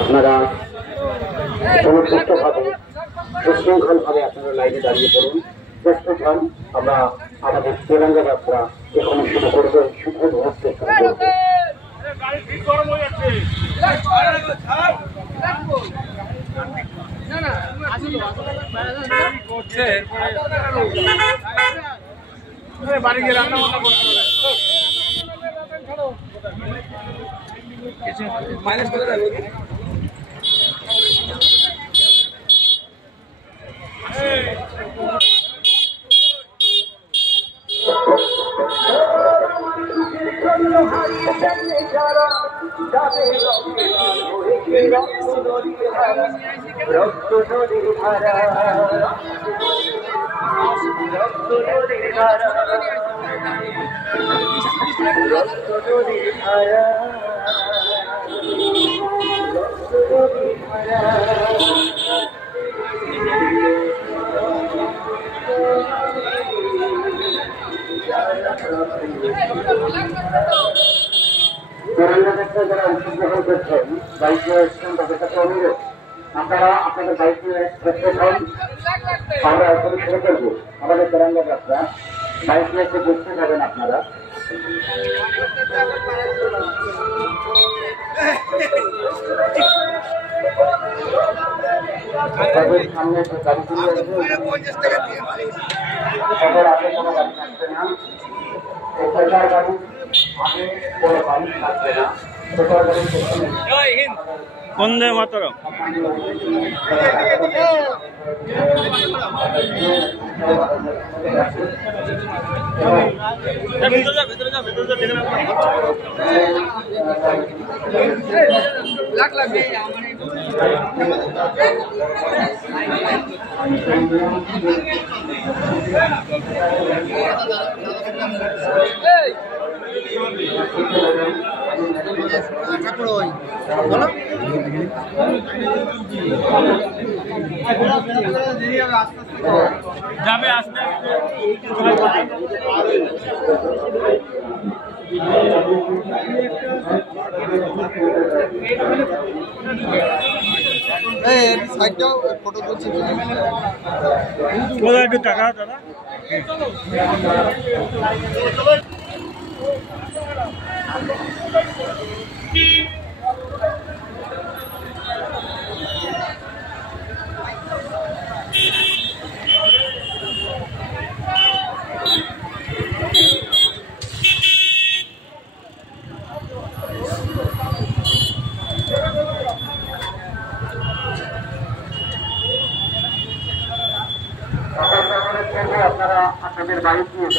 আপনারা সুশৃঙ্খলভাবে সুশৃঙ্খলভাবে আপনারা লাইনে দাঁড়িয়ে পড়ুন। প্রস্তুত হন, আমরা আমাদের তেরঙ্গা যাত্রা এখানে শুরু করবো। শুভ মুহূর্তে শুরু করবো। বাড়ি গিয়ে রান্না বান্না করতে হবে। মাইনাস করে দেবে। যারা অংশগ্রহণ করছেন বাইক নিয়ে এসছেন তাদের কাছে অনুরোধ, আপনারা আপনাদের বাইক নিয়ে প্রস্তুত হন। আমরা এখন শুরু করবো আমাদের তেরঙ্গা যাত্রা। বাইক নিয়ে একটু বুঝতে যাবেন আপনারা। সামনে গাড়ি চলে আসবে, আগে কোনো গাড়ি থাকবে না। পেশার গাড়ি আগে কোনো গাড়ি থাকবে না। পেশার গাড়ি বন্দে মাতরম। যাবে আস্তে সাইডটাও ফটো তুলছি। একটু টাকা দাদা। আপনারা আপনাদের বাইক নিয়ে